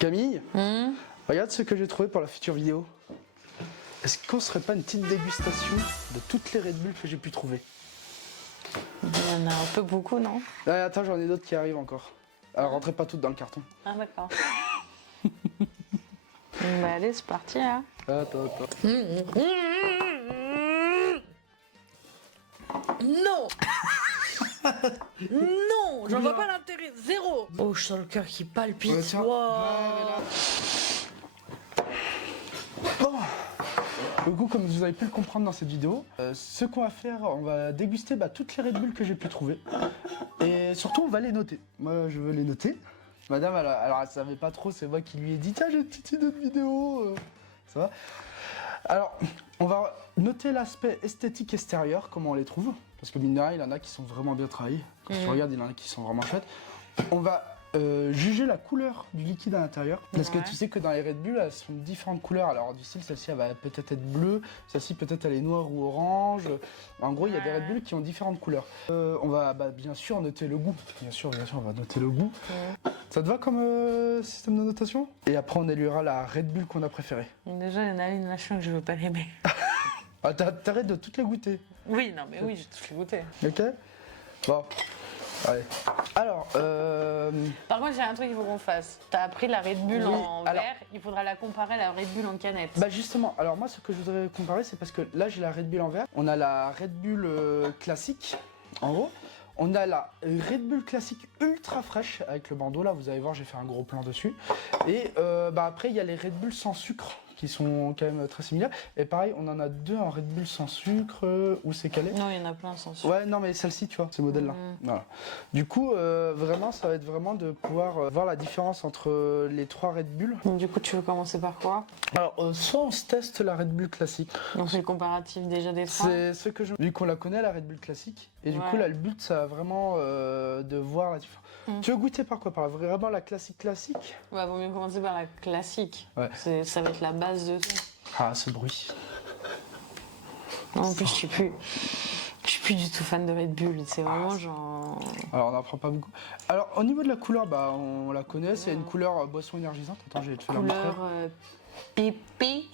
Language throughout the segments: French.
Camille, regarde ce que j'ai trouvé pour la future vidéo. Est-ce qu'on serait pas une petite dégustation de toutes les Red Bull que j'ai pu trouver? Il y en a un peu beaucoup, non? Attends, j'en ai d'autres qui arrivent encore. Alors rentrez pas toutes dans le carton. Ah d'accord. Bah allez, c'est parti là. Attends. Non. Non, j'en vois pas l'intérêt, zéro. Oh, je sens le cœur qui palpite. Ouais, tiens. Wow. Bon. Du coup, comme vous avez pu le comprendre dans cette vidéo, ce qu'on va faire, on va déguster toutes les Red Bull que j'ai pu trouver. Et surtout, on va les noter. Moi, je veux les noter. Madame, alors elle savait pas trop, c'est moi qui lui ai dit, tiens, j'ai une petite idée de vidéo. Ça va? Alors, on va noter l'aspect esthétique extérieur, comment on les trouve. Parce que mine de rien, il y en a qui sont vraiment bien travaillés. Quand tu regardes, il y en a qui sont vraiment chouettes. On va juger la couleur du liquide à l'intérieur. Parce que tu sais que dans les Red Bull, elles sont de différentes couleurs. Alors du style, celle-ci, elle va peut-être être bleue. Celle-ci, peut-être, elle est noire ou orange. En gros, il y a des Red Bull qui ont différentes couleurs. On va bien sûr noter le goût. Bien sûr, on va noter le goût. Ça te va comme système de notation? Et après, on éluera la Red Bull qu'on a préférée. Déjà, il y en a une machin que je veux pas l'aimer. Ah, t'arrêtes de toutes les goûter. Oui, non mais oui, j'ai tout goûté. Ok. Bon. Allez. Alors, Par contre, j'ai un truc qu'il faut qu'on fasse. T'as appris la Red Bull Oui, en alors- verre, il faudra la comparer à la Red Bull en canette. bah justement, alors moi ce que je voudrais comparer, c'est parce que là j'ai la Red Bull en vert. On a la Red Bull classique, en haut. On a la Red Bull classique ultra fraîche avec le bandeau, là vous allez voir, j'ai fait un gros plan dessus. Et après il y a les Red Bull sans sucre qui sont quand même très similaires. Et pareil, on en a deux en Red Bull sans sucre, où c'est calé. Non, il y en a plein sans sucre. Ouais, non mais celle-ci, tu vois, ce modèle-là. Voilà. Du coup, vraiment, ça va être vraiment de pouvoir voir la différence entre les trois Red Bull. Donc, du coup, tu veux commencer par quoi? Alors, soit on se teste la Red Bull classique. On fait le comparatif déjà des trois. C'est ce que je... Vu qu'on la connaît, la Red Bull classique. Et du Ouais. coup, là, le but, ça va vraiment de voir la différence. Tu veux goûter par quoi? Par vraiment la classique? Bah, vaut mieux commencer par la classique. Ouais. Ça va être la base de tout. Ah, ce bruit. Non, en plus, je suis plus du tout fan de Red Bull. C'est vraiment genre. Alors, on n'en prend pas beaucoup. Alors, au niveau de la couleur, bah, on la connaît. C'est une couleur boisson énergisante. Attends, je vais te faire la montrer. Couleur pipi.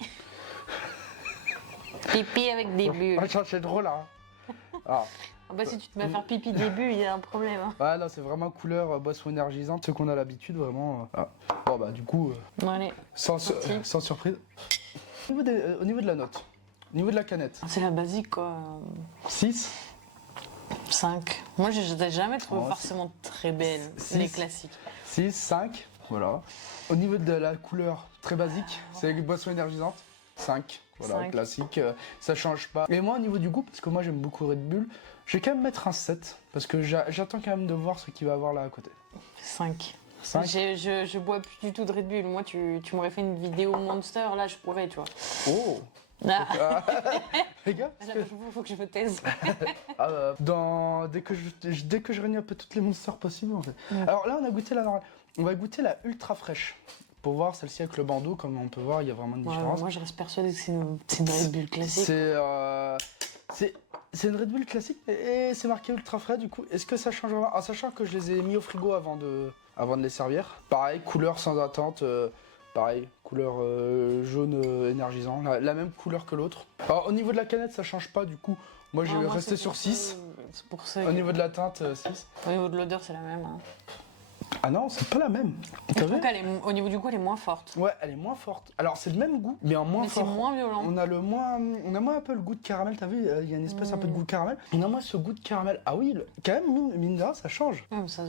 Pipi avec des bulles. Attends, c'est drôle, là. Ah. Ah bah, si tu te mets à faire pipi des bulles, il y a un problème. Hein. Ouais, non, c'est vraiment couleur boisson énergisante, ce qu'on a l'habitude, vraiment. Bon, bah, du coup, Bon, allez. sans surprise. Au niveau de la note, au niveau de la canette, C'est la basique, quoi. 6. 5. Moi, je n'ai jamais trouvé Oh, forcément très belle, six. les classiques. 6, 5, voilà. Au niveau de la couleur, très basique, c'est boisson énergisante, 5. Voilà, 5. classique, ça change pas. Et moi, au niveau du goût, parce que moi j'aime beaucoup Red Bull, je vais quand même mettre un 7, parce que j'attends quand même de voir ce qu'il va avoir là à côté. 5. 5. Je bois plus du tout de Red Bull. Moi, tu m'aurais fait une vidéo Monster, là, je pourrais, tu vois. Oh. Ah. Les gars, Là, faut que je me taise. dès que je réunis un peu toutes les monsters possibles en fait. Alors là on a goûté la normale. On va goûter la ultra fraîche. Pour voir celle-ci avec le bandeau, comme on peut voir, il y a vraiment une différence. Moi, je reste persuadée que c'est une Red Bull classique. C'est une Red Bull classique et c'est marqué ultra frais du coup. Est-ce que ça changera? En sachant que je les ai mis au frigo avant de les servir. Pareil, couleur sans attente. Pareil, couleur jaune énergisant, la même couleur que l'autre. Alors au niveau de la canette, ça change pas du coup. Moi j'ai resté sur 6. C'est pour ça. Au niveau de la teinte, 6. Au niveau de l'odeur, c'est la même. Hein. Ah non, c'est pas la même. Je T'as vu? trouve au niveau du goût, elle est moins forte. Ouais, elle est moins forte. Alors c'est le même goût, mais en moins Mais fort. c'est moins violent. On a moins un peu le goût de caramel, t'as vu? Il y a une espèce un peu de goût de caramel. On a moins ce goût de caramel. Ah oui, quand même, mine de rien, ça change. Ouais, mais ça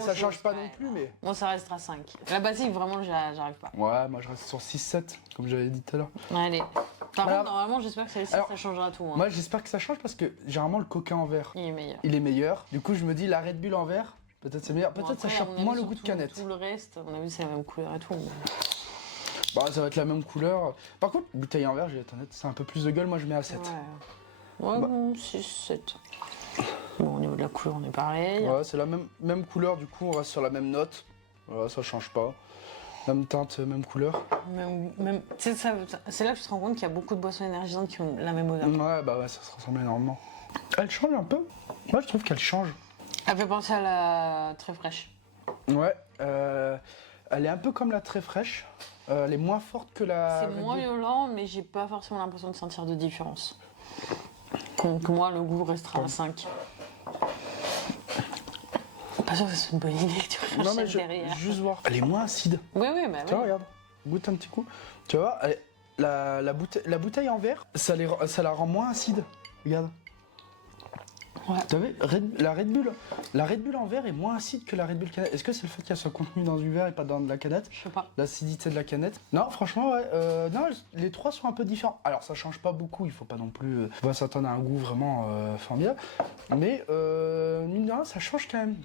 Ça change pas non plus, mais... Moi, ça restera 5. La basique, vraiment, j'arrive pas. Ouais, moi je reste sur 6-7, comme j'avais dit tout à l'heure. Allez. Par Alors- contre, normalement, j'espère que celle-ci, Alors, ça changera tout. Hein. Moi j'espère que ça change parce que généralement le coca en verre, Il est meilleur. il est meilleur. Du coup je me dis la Red Bull en verre, peut-être c'est meilleur. Bon, Peut-être ça après, à chope mon moins avis, le goût de sur canette. Tout le reste, on a vu, c'est la même couleur et tout. Mais... Bah ça va être la même couleur. Par contre, bouteille en verre, je vais être honnête, c'est un peu plus de gueule, moi je mets à 7. Ouais, Bah. 6, 7. Bon, au niveau de la couleur, on est pareil. Ouais, c'est la même couleur, du coup on reste sur la même note. Voilà, ça change pas. Même teinte, même couleur. Tu sais, c'est là que tu te rends compte qu'il y a beaucoup de boissons énergisantes qui ont la même odeur. Ouais, bah ouais, ça se ressemble énormément. Elle change un peu. Moi je trouve qu'elle change. Elle fait penser à la très fraîche. Ouais, elle est un peu comme la très fraîche. Elle est moins forte que la. C'est Red moins Bull. violent, mais j'ai pas forcément l'impression de sentir de différence. Donc moi, le goût restera à 5. Pas sûr que c'est une bonne idée que tu Non, mais rachètes derrière. juste voir. Elle est moins acide. Oui, oui, bah Tiens, oui. regarde. Goûte un petit coup. Tu vois, la bouteille en verre, ça la rend moins acide. Regarde. Ouais. T'as vu, la Red Bull en verre est moins acide que la Red Bull canette. Est-ce que c'est le fait qu'elle soit contenue dans du verre et pas dans de la canette? Je sais pas. L'acidité de la canette? Non, franchement, ouais. Non, les trois sont un peu différents. Alors, ça change pas beaucoup. Il faut pas non plus faut pas s'attendre à un goût vraiment formidable. Mais, mine de rien, ça change quand même.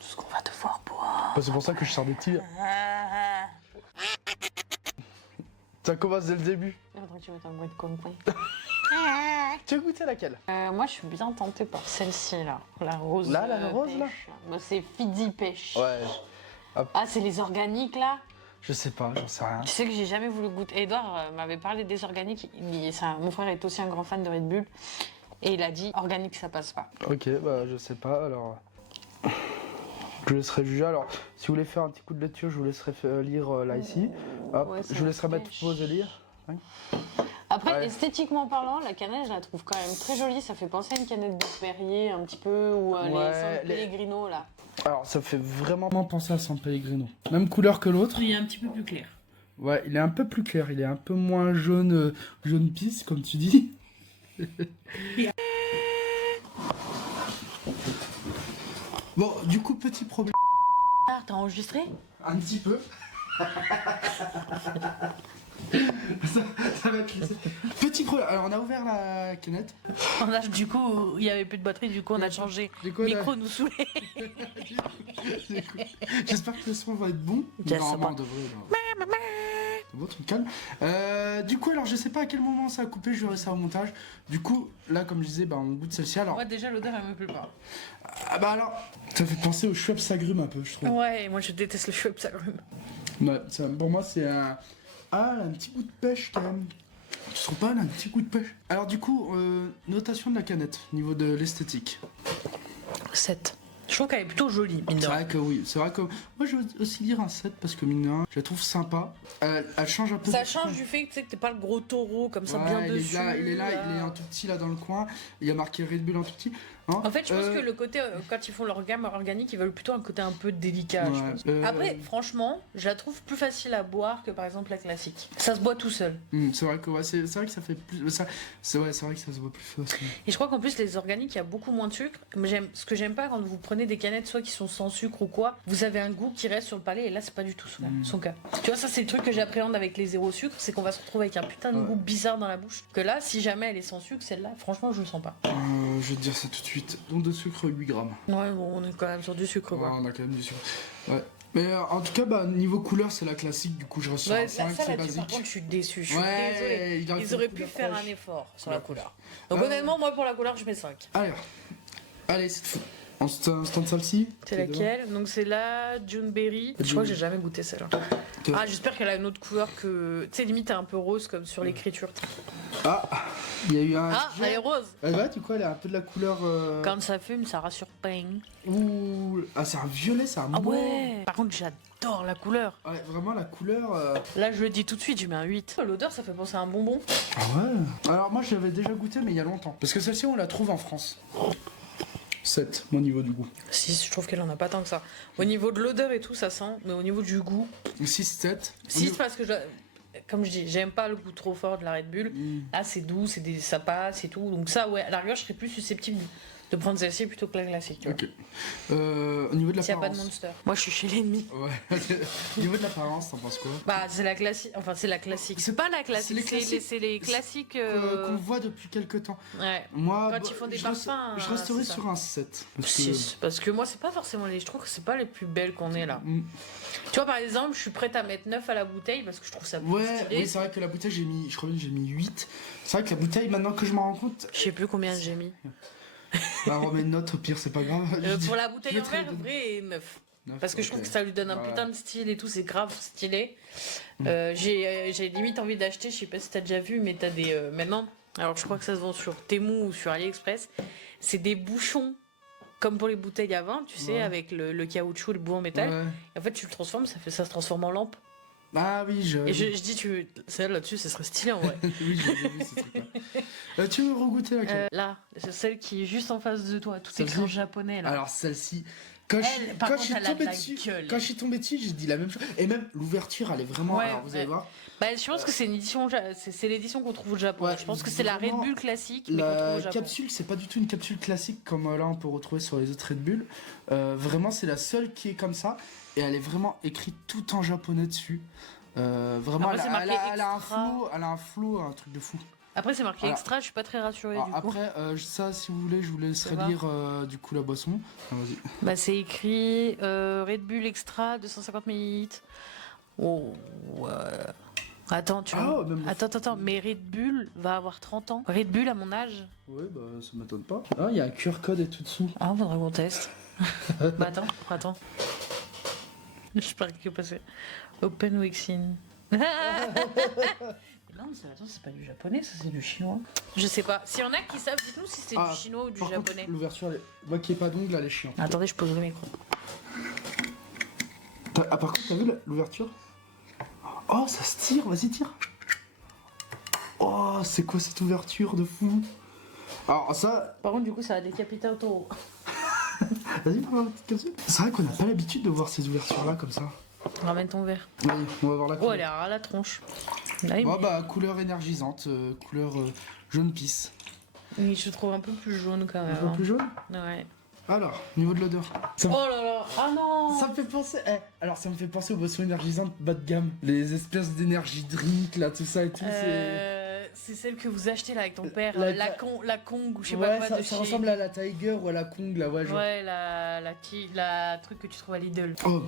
Tout ce qu'on va devoir boire. Bah, c'est pour ça que je sors des petits. Ça commence dès le début. Il faudrait que tu mettes un bruit de combien. Tu as goûté laquelle? Moi, je suis bien tentée par celle-ci, là. La rose. Là, la rose, pêche, là Bah, c'est Fidi Pêche. Ouais. Ah, c'est les organiques, là. Je sais pas, j'en sais rien. Tu sais que j'ai jamais voulu goûter. Edouard m'avait parlé des organiques. Mon frère est aussi un grand fan de Red Bull. Et il a dit organique, ça passe pas. Ok, bah je sais pas, alors... Je laisserai juger. Alors, si vous voulez faire un petit coup de lecture, je vous laisserai lire là ici. Hop, Ouais, c'est je vous laisserai la mettre pêche. pause et lire. Oui. Après, Ouais. esthétiquement parlant, la canette, je la trouve quand même très jolie. Ça fait penser à une canette de Perrier, un petit peu, ou Ouais, les San Pellegrino, là. Alors, ça fait vraiment penser à San Pellegrino. Même couleur que l'autre. Il est un petit peu plus clair. Ouais, il est un peu plus clair. Il est un peu moins jaune, jaune pisse, comme tu dis. Bon, du coup, petit problème. Ah, t'as enregistré? Un petit peu. ça va être laissé. Petit problème. Alors, on a ouvert la canette. Du coup, il y avait plus de batterie, du coup, on a changé. Du coup, Le on a- micro nous saoulait. J'espère que le son va être bon. Yes, Normalement, ça on devrait. Bon, truc calme. Du coup, alors je sais pas à quel moment ça a coupé, je verrai ça au montage. Du coup, là, comme je disais, bah, on goûte celle-ci. Alors, Moi, déjà, l'odeur, elle me plaît pas. ah bah alors, ça fait penser au Schweppes agrumes un peu, je trouve. Ouais, moi, je déteste le Schweppes agrumes. Ouais, pour moi, c'est un. Ah, elle a un petit goût de pêche quand même. Tu trouves pas, elle a un petit goût de pêche. Alors, du coup, notation de la canette, au niveau de l'esthétique. 7. Je trouve qu'elle est plutôt jolie, mine de C'est rien. vrai que oui, c'est vrai que. Moi, je veux aussi dire un 7 parce que mine de rien, je la trouve sympa. Elle change un peu. Ça change du fait que tu sais que t'es pas le gros taureau comme ça, bien il dessus. est là, il est un tout petit là dans le coin. Il y a marqué Red Bull en tout petit. Hein. En fait, je pense que le côté, quand ils font leur gamme organique, ils veulent plutôt un côté un peu délicat, je Ouais, pense. Après, franchement, je la trouve plus facile à boire que par exemple la classique. Ça se boit tout seul. c'est vrai que ouais, c'est vrai que ça fait plus. C'est vrai que ça se voit plus facile. Et je crois qu'en plus, les organiques, il y a beaucoup moins de sucre. Mais ce que j'aime pas quand vous prenez des canettes, soit qui sont sans sucre ou quoi, vous avez un goût qui reste sur le palais, et là, c'est pas du tout son cas. Tu vois, ça, c'est le truc que j'appréhende avec les zéro sucre, c'est qu'on va se retrouver avec un putain de goût bizarre dans la bouche. Que là, si jamais elle est sans sucre, celle-là, franchement, je le sens pas. Je vais te dire ça tout de suite. Donc de sucre 8 grammes. Ouais, bon, on est quand même sur du sucre, Ouais, quoi. on a quand même du sucre. Ouais. Mais en tout cas, bah, niveau couleur, c'est la classique. Du coup, je reste sur Ouais, un 5, ça, c'est là-dessus, par basique. contre, je suis déçue. Je suis Ouais, désolée. il aurait Ils fait auraient une pu couleur faire un fraîche. effort sur la couleur. Donc, Ah. honnêtement, moi, pour la couleur, je mets 5. Allez, c'est fou. On se tente celle-ci. C'est laquelle? Donc, c'est la Juneberry. Je crois que j'ai jamais goûté celle-là. Ah, j'espère qu'elle a une autre couleur que. Tu sais, limite, un peu rose comme sur l'écriture. Ah, il y a eu un. Ah, elle est rose. Ouais, du coup, elle a un peu de la couleur. Quand ça fume, ça rassure pas. Ouh. Ah, c'est un violet, c'est un Ah mauve. ouais. Par contre, j'adore la couleur. Ouais, vraiment la couleur. Là, je le dis tout de suite, je mets un 8. L'odeur, ça fait penser à un bonbon. Ah ouais. Alors moi, j'avais déjà goûté, mais il y a longtemps. Parce que celle-ci, on la trouve en France. 7, mon niveau du goût. 6, je trouve qu'elle en a pas tant que ça. Au niveau de l'odeur et tout, ça sent. Mais au niveau du goût. 6, 7. 6 parce que, comme je dis, j'aime pas le goût trop fort de la Red Bull. Là, c'est doux, ça passe et tout. Donc ça, ouais, à la rigueur, je serais plus susceptible de prendre celle-ci plutôt que la classique. Tu vois. Ok. Au niveau de S'il n'y a pas de l'apparence. Monster. Moi, je suis chez l'ennemi. Ouais. Au niveau de l'apparence, t'en penses quoi? Bah, c'est la classique. Enfin, c'est la classique. C'est pas la classique, c'est les classiques. Qu'on voit depuis quelques temps. Ouais. Moi, Quand ils font des je parfums, je resterai c'est ça. sur un 7. Parce que... 6. Parce que moi, c'est pas forcément les. Je trouve que c'est pas les plus belles qu'on ait là. Mm. Tu vois, par exemple, je suis prête à mettre 9 à la bouteille parce que je trouve ça plus Ouais, stylé. oui, c'est vrai que la bouteille, je crois que j'ai mis 8. C'est vrai que la bouteille, maintenant que je m'en rends compte, Je sais plus combien j'ai mis. bah, on remet une note, au pire, c'est pas grave. Pour la bouteille je en verre, mettrai vrai, 9. 9, Parce que je trouve ok. que ça lui donne un Ouais. putain de style et tout, c'est grave stylé. J'ai limite envie d'acheter, je sais pas si t'as déjà vu, mais t'as des. Maintenant, alors je crois que ça se vend sur Temu ou sur AliExpress, c'est des bouchons comme pour les bouteilles à vin, tu sais, Ouais. avec le caoutchouc, le bout en métal. Ouais. Et en fait, tu le transformes, ça se transforme en lampe. Ah oui, Et je dis, celle là-dessus, ça serait stylé en vrai. oui, j'ai vu ce truc-là. Tu veux regoûter laquelle Là, c'est celle qui est juste en face de toi, tout Celle-ci écrit en japonais là. Alors celle-ci, quand Par je contre, suis elle a de tombé la dessus, gueule. quand je suis tombé dessus, j'ai dit la même chose. Et même l'ouverture, elle est vraiment. Ouais, alors vous allez ouais. voir. Bah, je pense que c'est une édition, c'est l'édition qu'on trouve au Japon. Ouais, Je pense que c'est la Red vraiment, Bull classique, mais qu'on trouve La au Japon. capsule, c'est pas du tout une capsule classique comme là on peut retrouver sur les autres Red Bull. Vraiment, c'est la seule qui est comme ça. Et elle est vraiment écrite tout en japonais dessus. Vraiment, Après, c'est marqué elle a un extra. flow, un truc de fou. Après, c'est marqué Alors- extra, je suis pas très rassurée Alors, du coup. après, ça, si vous voulez, je vous laisserai Ça va. lire du coup la boisson. Ah, vas-y. Bah, c'est écrit Red Bull extra 250 ml. Oh, ouais. Attends, tu vois. Ah, même- Attends, mais Red Bull va avoir 30 ans. Red Bull à mon âge. Ouais, bah ça m'étonne pas. Ah, il y a un QR code et tout dessous. Ah, faudra qu'on teste. Bah, attends. Je sais pas ce qui est passé. Open Wixin. Non, attends, c'est pas du japonais, ça c'est du chinois. Je sais pas. S'il y en a qui savent, dites-nous si c'est Ah, du chinois ou du Par contre, japonais. l'ouverture, moi qui ai pas d'ongles, elle est chiante. Attendez, je pose le micro. Ah, par contre, t'as vu l'ouverture? Oh, ça se tire, vas-y, tire. Oh, c'est quoi cette ouverture de fou? Alors, ça, Par contre, du coup, ça a décapité un taureau. vas-y, prends la petite capsule. C'est vrai qu'on n'a pas l'habitude de voir ces ouvertures-là comme ça. Ramène ton verre. Allez, on va voir la Oh, couleur. elle est à la tronche. Là, Oh, bah, couleur énergisante, couleur jaune pisse. mais je trouve un peu plus jaune quand Un même. peu plus jaune? Ouais. Alors, niveau de l'odeur. Oh là là, ah non. Ça me fait penser. Alors, ça me fait penser aux boissons énergisantes bas de gamme. Les espèces d'énergie drink, là, tout ça et tout. C'est celle que vous achetez là avec ton père, La- la Kong ou je sais Ouais, pas quoi de ça chez... ressemble à la Tiger ou à la Kong, là, ouais. Genre. Ouais, la truc que tu trouves à Lidl. Oh,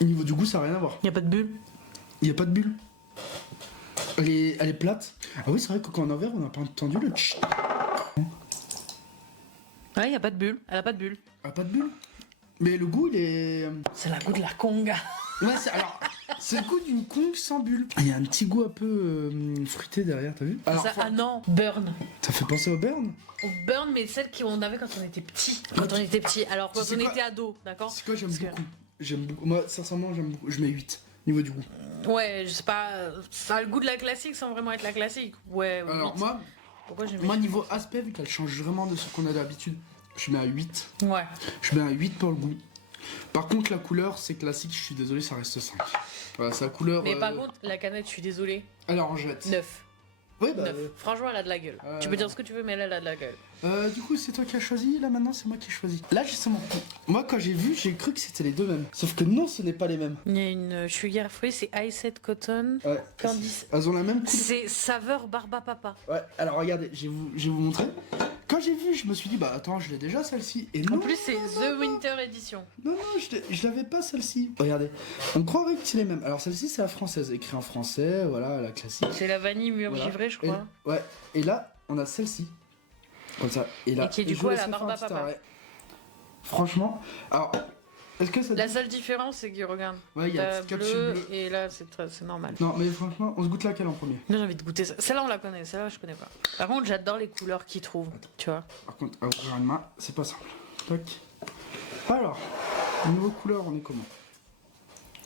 au niveau du goût, ça n'a rien à voir. Y a pas de bulle. Il n'y a pas de bulle. Elle est plate. Ah oui, c'est vrai que quand on est en verre, on n'a pas entendu le tch. Ouais, y a pas de bulle. Elle a pas de bulle. Ah, pas de bulle. Mais le goût, il est. C'est la goût de la Kong. Ouais, c'est le goût d'une Kong sans bulle. Il y a un petit goût un peu fruité derrière, t'as vu? Alors, Ah non, Burn. ça fait penser au Burn. Au Burn, mais celle qu'on avait quand on était petit. Quand on était petit. Alors, quand Tu sais on quoi était ado, d'accord? C'est quoi, j'aime Parce que- beaucoup. J'aime beaucoup. Moi, sincèrement, j'aime beaucoup. Je mets 8 niveau du goût. Ouais, je sais pas. Ça a le goût de la classique sans vraiment être la classique. Ouais, oui. Alors, Pourquoi j'ai mis moi, niveau aspect, vu qu'elle change vraiment de ce qu'on a d'habitude, je mets à 8. Ouais. Je mets un 8 pour le goût. Par contre, la couleur, c'est classique, je suis désolé, ça reste 5. Voilà, c'est la couleur. Mais par contre, la canette, je suis désolée. elle est orangette. 9. Ouais, bah. 9. Franchement, elle a de la gueule. Tu peux dire ce que tu veux, mais elle a de la gueule. Du coup, c'est toi qui as choisi, là maintenant, c'est moi qui ai choisi. Là, justement, moi, quand j'ai vu, j'ai cru que c'était les deux mêmes. Sauf que non, ce n'est pas les mêmes. Il y a une sugar free, c'est Ice Set Cotton. Ouais. Candice. Elles ont la même couleur. C'est saveur barba papa. Ouais, alors regardez, je vais vous montrer. Quand j'ai vu, je me suis dit, bah attends, je l'ai déjà celle-ci. Et non, En plus, c'est The Winter Edition. non, je l'avais pas celle-ci. Regardez, on croirait que c'est les mêmes. Alors celle-ci, c'est la française, écrit en français, voilà, la classique. C'est la vanille mûre Voilà. givrée, je Et, crois. ouais, et là, on a celle-ci. Comme ça. Et là, Et qui est du je coup à vous la laisserai faire barbe un à petit papa. arrêt. Franchement, alors, est-ce que ça. La seule différence, c'est que regarde, Ouais, il y a t'as la petite capsule bleue. et là, c'est normal. Non, mais franchement, on se goûte laquelle en premier? Là, j'ai envie de goûter ça. Celle-là, on la connaît. Celle-là, je connais pas. Par contre, j'adore les couleurs qu'ils trouvent. Tu vois. Par contre, à ouvrir une main, c'est pas simple. Tac. Alors, niveau couleur, on est comment?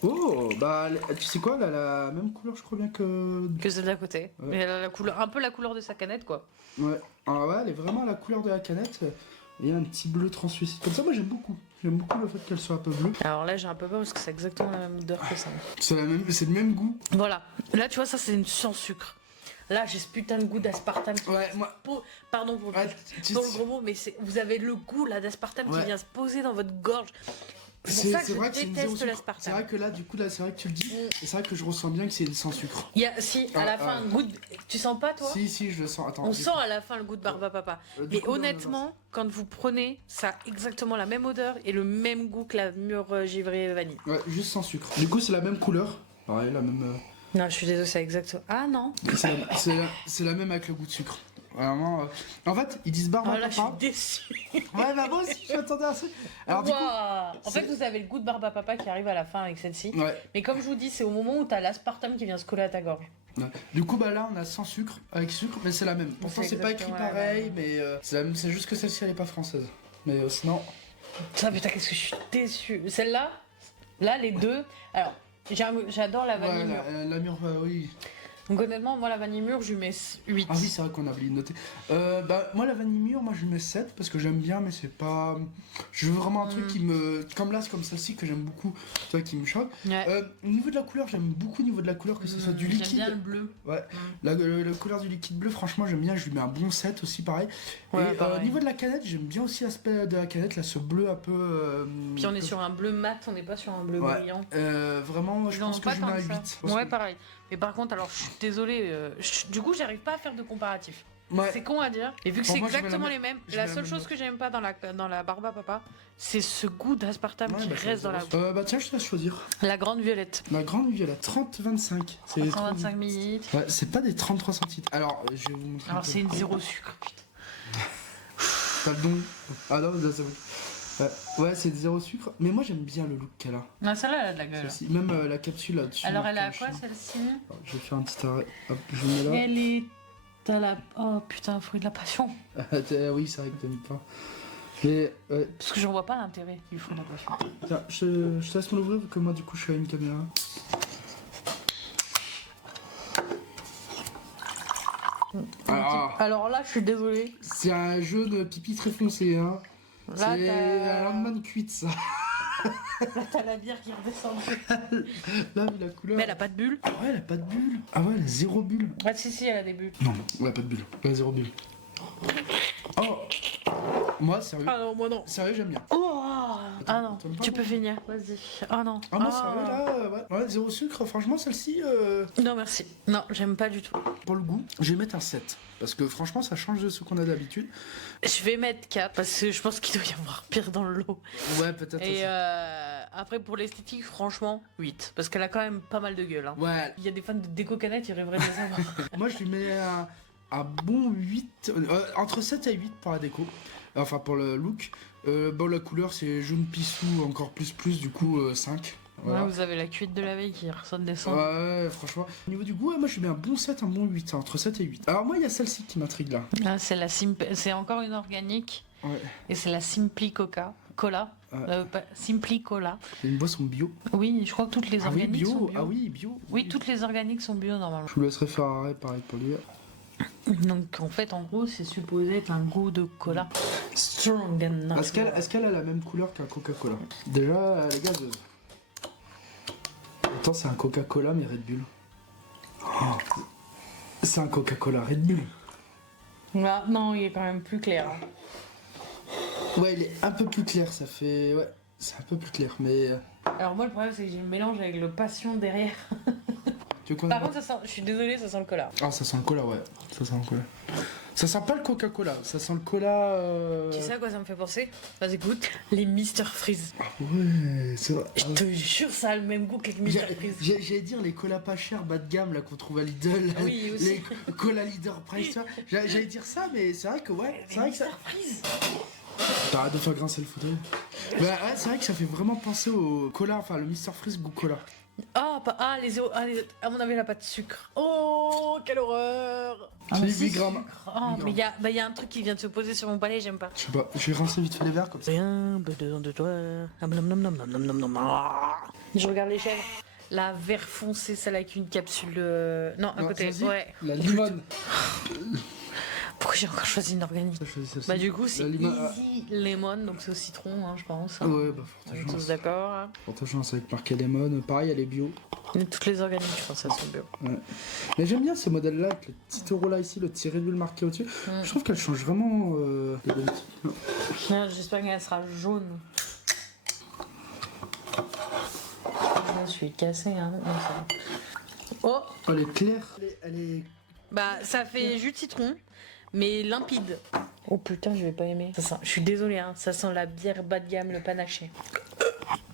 Oh, bah, tu sais quoi, elle a la même couleur, je crois bien que. Que celle d'à côté. Ouais. Mais elle a la couleur, un peu la couleur de sa canette, quoi. Ouais. Alors, ouais, elle est vraiment à la couleur de la canette. Et un petit bleu translucide. Comme ça, moi, j'aime beaucoup. J'aime beaucoup le fait qu'elle soit un peu bleue. Alors là, j'ai un peu peur parce que c'est exactement la même odeur que ça. C'est le même goût. Voilà. Là, tu vois, ça, c'est une sans sucre. Là, j'ai ce putain de goût d'aspartame. qui Ouais, vient se moi- Pardon pour, Ah, tu- pour le gros mot, mais vous avez le goût là d'aspartame Ouais. qui vient se poser dans votre gorge. C'est pour C'est ça que c'est je vrai que c'est une déteste zéro sucre. C'est l'aspartame. vrai que là, du coup, là, c'est vrai que tu le dis. Et c'est vrai que je ressens bien que c'est une sans sucre. Il y a, si, à la fin, un goût de... Tu sens pas, toi? Si, je le sens. Attends. On du sent à la fin le goût de barbe à papa. Du Mais coup, là, on honnêtement, quand vous prenez, ça a exactement la même odeur et le même goût que la mûre givrée vanille. Ouais, juste sans sucre. Du coup, c'est la même couleur. Pareil, la même. Non, je suis désolée, c'est exactement. Ah non. C'est la même avec le goût de sucre. Vraiment. En fait, ils disent barbe Oh à là, je suis papa. déçue. Ouais, bah moi aussi, je m'attendais à ça. Alors, du coup. Waouh. En fait, c'est- vous avez le goût de barbe à papa qui arrive à la fin avec celle-ci. Ouais. Mais comme je vous dis, c'est au moment où t'as l'aspartame qui vient se coller à ta gorge. Ouais. Du coup, bah là, on a sans sucre, avec sucre, mais c'est la même. Pourtant, C'est c'est pas écrit exactement la pareil, même. mais c'est juste que celle-ci, elle est pas française. Mais sinon, Ça, putain, qu'est-ce que je suis déçue. Celle-là, là, les deux. Alors, j'adore la vanille mûre. La mûre, oui. Donc, honnêtement, moi, la vanille mûre, je lui mets 8. Ah oui, c'est vrai qu'on a oublié de noter. Moi, la vanille mûre, moi je lui mets 7 parce que j'aime bien, mais c'est pas. Je veux vraiment un truc qui me. Comme là, c'est comme celle-ci que j'aime beaucoup, tu vois, qui me choque. Ouais. Au niveau de la couleur, j'aime beaucoup au niveau de la couleur, que ce soit du liquide. J'aime bien le bleu. Ouais, la couleur du liquide bleu, franchement, j'aime bien. Je lui mets un bon 7 aussi, pareil. Ouais, Et pareil. au niveau de la canette, j'aime bien aussi l'aspect de la canette, là, ce bleu un peu. Puis on est sur un bleu mat, on n'est pas sur un bleu Ouais. brillant. Vraiment, je Non, pense que pas je mets tant un que ça. 8. Ouais, pareil. Mais par contre, alors, je suis désolée, du coup, j'arrive pas à faire de comparatif. Ouais. C'est con à dire. Et vu que Bon, c'est moi, je mets la exactement même- les mêmes, je la mets la seule même chose note. que j'aime pas dans la barba papa, c'est ce goût d'aspartame qui reste dans la bouche. Tiens, je te laisse choisir. La grande violette. La grande violette, 30-25. C'est 125 ml. Ouais, c'est pas des 33 centilitres. Alors, je vais vous montrer. un Alors, peu. c'est une zéro sucre, putain. T'as le don. Ah non, là, ça va. Ouais, c'est zéro sucre. Mais moi, j'aime bien le look qu'elle a. Non, celle-là, elle a de la gueule. Celle-ci. Même la capsule là-dessus. Alors, elle a marqué quoi, en chine. celle-ci? Alors, je vais faire un petit arrêt. Hop, je mets là. Elle est à la... Oh, putain, fruit de la passion. Oui, c'est vrai que t'aimes pas. Mais, ouais. Parce que j'en vois pas l'intérêt du fruit de la passion. Tiens, je te laisse me l'ouvrir parce que moi, du coup, je suis à une caméra. Alors là, je suis désolée. C'est un jaune pipi très foncé, hein. Là, C'est t'as- un lendemain de cuite, ça. Là, t'as la bière qui redescend. Là, vu la couleur. Mais elle a pas de bulle. Ah ouais, elle a pas de bulle. Ah ouais, elle a zéro bulle. Ah, si, elle a des bulles. Non, elle a pas de bulle. Elle a zéro bulle. Oh. Moi, sérieux. Ah non, moi non. Sérieux, j'aime bien. Oh ah non, t'aimes pas, tu toi peux finir, vas-y. Ah non. Ah, moi, sérieux, là, ouais, zéro sucre. Franchement, celle-ci, Non, merci. Non, j'aime pas du tout. pour le goût, je vais mettre un 7. Parce que franchement, ça change de ce qu'on a d'habitude. Je vais mettre 4 parce que je pense qu'il doit y avoir pire dans le lot. Ouais, peut-être. Et aussi. après, pour l'esthétique, franchement, 8. Parce qu'elle a quand même pas mal de gueule. Hein. Ouais, Il y a des fans de déco canette, ils rêveraient de les avoir. moi, je lui mets un bon 8. Entre 7 et 8 pour la déco. Enfin, pour le look. Bon, la couleur, c'est jaune pissou, encore plus, du coup, 5. Voilà. Ouais, vous avez la cuite de la veille qui ressonne des sangs. Ouais, franchement. Au niveau du goût, ouais, moi je mets un bon 7, un bon 8, entre 7 et 8. Alors moi, il y a celle-ci qui m'intrigue là. Ah, c'est encore une organique. Ouais. Et c'est la Simply Cola. Simply Cola. C'est une boisson bio. Oui, je crois que toutes les Ah oui, organiques sont bio. bio. Ah oui, bio. Oui, toutes les organiques sont bio normalement. Je vous laisserai faire arrêt, pareil pour lui. Donc en fait, en gros, c'est supposé être un goût de cola. Strong and natural. Est-ce qu'elle a la même couleur qu'un Coca-Cola? Déjà, les gars, attends, c'est un Coca-Cola, mais Red Bull. Oh. C'est un Coca-Cola Red Bull. Ah, non, il est quand même plus clair. Hein. Ouais, il est un peu plus clair, ça fait... Ouais, c'est un peu plus clair, mais... Alors moi, le problème, c'est que j'ai le mélange avec le passion derrière. Tu veux qu'on... Par contre, ça sent... je suis désolée, ça sent le cola. Ah, ça sent le cola, ouais. Ça sent le cola. Ça sent pas le Coca-Cola, ça sent le cola... Tu sais à quoi ça me fait penser? Vas-y, goûte. Les Mr Freeze. Ouais, c'est vrai. Je te jure, ça a le même goût que les Mr Freeze. J'allais dire les colas pas chers, bas de gamme, là, qu'on trouve à Lidl. Ah oui, aussi. Les colas leader price, tu vois. J'allais dire ça, mais c'est vrai que, ouais, c'est vrai que ça... Mr Freeze. T'arrêtes de faire grincer le fauteuil. Bah ouais, c'est vrai que ça fait vraiment penser au cola, enfin le Mr Freeze goût cola. Les zéro... à mon avis, elle a pas de sucre. Oh, quelle horreur. C'est mais 8 si, grammes. sucre. Oh, mais il y a un truc qui vient de se poser sur mon palais, j'aime pas. Je sais pas, je vais rincer vite fait les verres comme ça. Rien besoin de toi. Je regarde les chèvres. La vert foncé, celle avec une capsule. Non, à Non, côté. celle-ci, Ouais. La limonne. Pourquoi j'ai encore choisi une organique? T'as choisi celle-ci. Bah, du coup, c'est La limone. Easy Lemon, donc c'est au citron, hein, je pense. Ah ouais, bah On est forte tous chance. d'accord. Hein. Forte chance avec marqué lemon. Pareil, elle est bio. Mais toutes les organiques, je pense, elles sont bio. Ouais. Mais j'aime bien ces modèles-là, avec le petit euro là ici, le petit Red Bull marqué au-dessus. Je trouve qu'elle change vraiment de d'habitude. J'espère qu'elle sera jaune. Je suis cassée, hein. Non, ça va. Oh! Elle est claire. Elle est... Bah, ça fait jus de citron, mais limpide. Oh putain, je vais pas aimer. Ça sent... Je suis désolée, hein. Ça sent la bière bas de gamme, le panaché.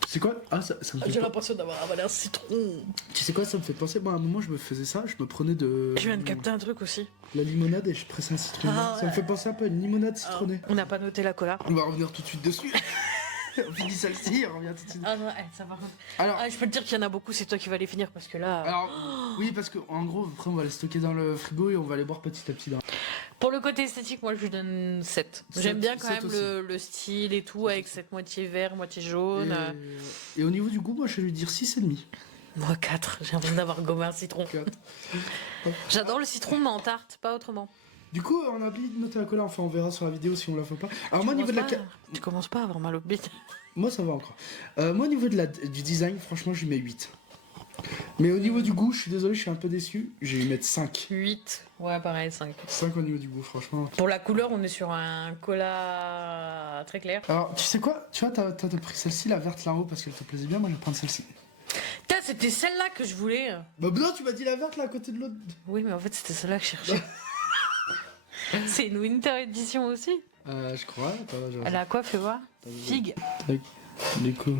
C'est quoi? Ah, ça me fait... J'ai l'impression d'avoir avalé un citron. Tu sais quoi, ça me fait penser? Moi, à un moment, je me faisais ça, je me prenais de... Je viens de capter un truc aussi. La limonade et je pressais un citron. Ah, Ça me ouais. fait penser un peu à une limonade citronnée. On n'a pas noté la cola. On va revenir tout de suite dessus. On finit celle-ci, on revient tout de suite. Ah non, ça va. Alors, Ah, je peux te dire qu'il y en a beaucoup, c'est toi qui vas les finir parce que là. oui, parce que en gros, après, on va les stocker dans le frigo et on va les boire petit à petit. Pour le côté esthétique, moi je lui donne 7. J'aime bien quand même le style et tout, avec cette moitié vert, moitié jaune. Et au niveau du goût, moi, je vais lui dire 6,5. Moi 4, j'ai envie d'avoir gommé un citron. J'adore le citron, mais en tarte, pas autrement. Du coup, on a oublié de noter la couleur, enfin, on verra sur la vidéo si on la fait pas. Alors, moi, au niveau de la. Tu commences pas à avoir mal au bite. Moi, ça va encore. Moi, au niveau du design, franchement, je lui mets 8. Mais au niveau du goût, je suis désolé, je suis un peu déçu. Je vais lui mettre 5. 8, ouais, pareil, 5. 5 au niveau du goût, franchement. Pour la couleur, on est sur un cola très clair. Alors, tu sais quoi? Tu vois, t'as pris celle-ci, la verte là-haut, parce qu'elle te plaisait bien. Moi, je vais prendre celle-ci. Putain, c'était celle-là que je voulais. Bah, non, tu m'as dit la verte là à côté de l'autre. Oui, mais en fait, c'était celle-là que je cherchais. C'est une Winter Edition aussi. Je crois. Attends, Elle a quoi, fais voir? Figue. Du coup.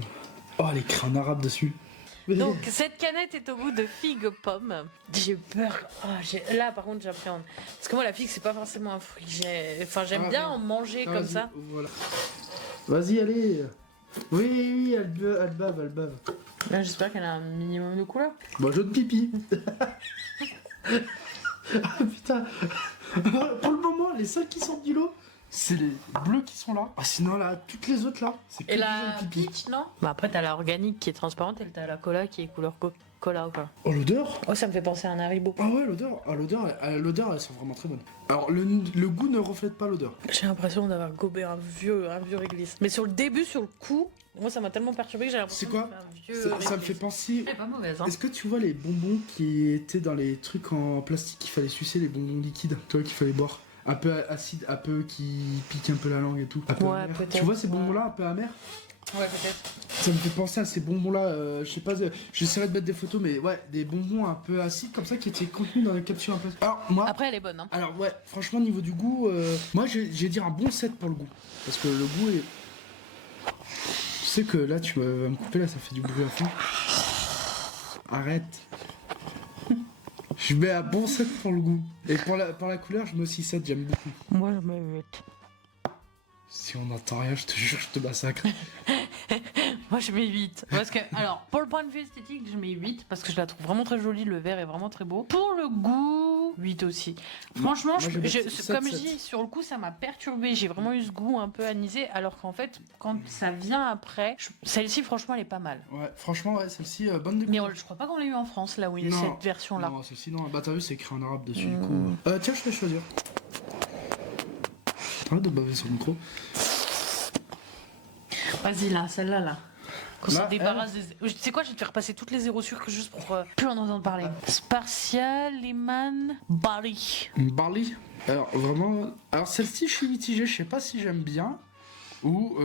Oh, les crânes arabes dessus. Donc, cette canette est au goût de figue pomme. J'ai peur. Là, par contre, j'appréhende. Parce que moi, la figue, c'est pas forcément un fruit. J'aime bien en manger comme ça. Voilà. Vas-y, allez. Oui, elle bave. Là, j'espère qu'elle a un minimum de couleur. Bon, jaune pipi. Ah putain. Pour le moment, les seuls qui sortent du lot, c'est les bleus qui sont là. Ah, sinon, là, toutes les autres là, c'est que Et du la jaune pipi. peach, non? Bah, après, t'as la organique qui est transparente et t'as la cola qui est couleur cola ou quoi. Oh, l'odeur. Oh, ça me fait penser à un Haribo. Ah ouais, l'odeur. Ah, l'odeur, elles sont vraiment très bonnes. Alors, le goût ne reflète pas l'odeur. J'ai l'impression d'avoir gobé un vieux réglisse. Mais sur le début, sur le coup, moi, ça m'a tellement perturbé que j'ai l'impression C'est quoi? de faire un vieux Ça me fait réglisse. penser. Elle est pas mauvaise, hein. Est-ce que tu vois les bonbons qui étaient dans les trucs en plastique qu'il fallait sucer, les bonbons liquides, tu vois, qu'il fallait boire? Un peu acide, un peu qui pique un peu la langue et tout. Un peu Ouais, amer. peut-être, Tu vois ces ouais. bonbons-là un peu amers? Ouais, peut-être. Ça me fait penser à ces bonbons-là, je sais pas, j'essaierai de mettre des photos, mais ouais, des bonbons un peu acides comme ça qui étaient contenus dans les capsules en plastique. Alors, moi. Après, elle est bonne, hein. Alors, ouais, franchement, au niveau du goût, moi, je vais dire un bon 7 pour le goût. Parce que le goût est. Tu sais que là, tu vas me couper, là, ça fait du bruit à fond. Arrête. Je mets un bon 7 pour le goût. Et pour la couleur, je mets aussi 7, j'aime beaucoup. Moi, je mets 8. Si on n'entend rien, je te jure, je te massacre. Moi, je mets 8. Parce que, alors, pour le point de vue esthétique, je mets 8 parce que je la trouve vraiment très jolie. Le vert est vraiment très beau. Pour le goût, 8 aussi. Franchement, Moi, je vais mettre 7, comme je 7. dis, sur le coup, ça m'a perturbé. J'ai vraiment eu ce goût un peu anisé. Alors qu'en fait, quand ça vient après, celle-ci, franchement, elle est pas mal. Ouais, franchement, ouais, celle-ci, bonne Mais découverte. je crois pas qu'on l'a eu en France, là où il y a Non. cette version-là. Non, celle-ci, non. Bah, t'as vu, c'est écrit en arabe dessus, du coup. Tiens, je vais choisir. Arrête de baver sur le micro. Vas-y, là, celle-là, là. Qu'on Là, se débarrasse des. Tu sais quoi, je vais te faire passer toutes les zéros sucre juste pour plus en entendre parler. Spartial, Liman, Barley. Barley. Alors, vraiment. Alors, celle-ci, je suis mitigé. Je sais pas si j'aime bien ou